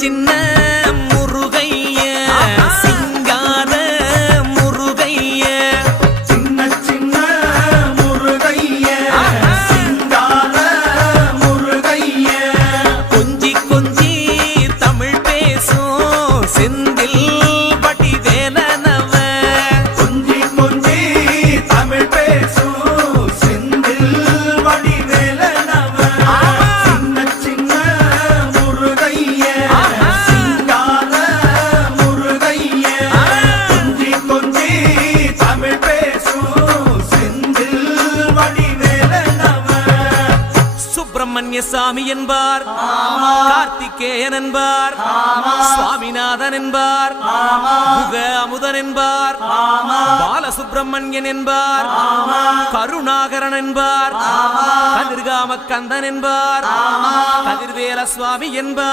சின்ன முருகைய சிங்கார முருகைய சின்ன சின்ன முருகைய சிங்கார முருகைய கொஞ்சி கொஞ்சி தமிழ் பேசும் செந்தில் வடிவேலனவ கொஞ்சி கொஞ்சி தமிழ் பேசும் செந்தில் வடிவேலனவ சின்ன சின்ன முருகைய சிங்கார முருகைய கொஞ்சி கொஞ்சி தமிழ் பேசும் செந்தில் வடிவேலனவ சுப்பிரமணிய சாமி என்பார், கார்த்திகேயன் என்பார், சுவாமிநாதன் என்பார், முக அமுதன் என்பார், பாலசுப்பிரமணியன் என்பார், கருணாகரன் என்பார், கதிர்காம கந்தன் என்பார், கதிர்வேல சுவாமி என்பார்.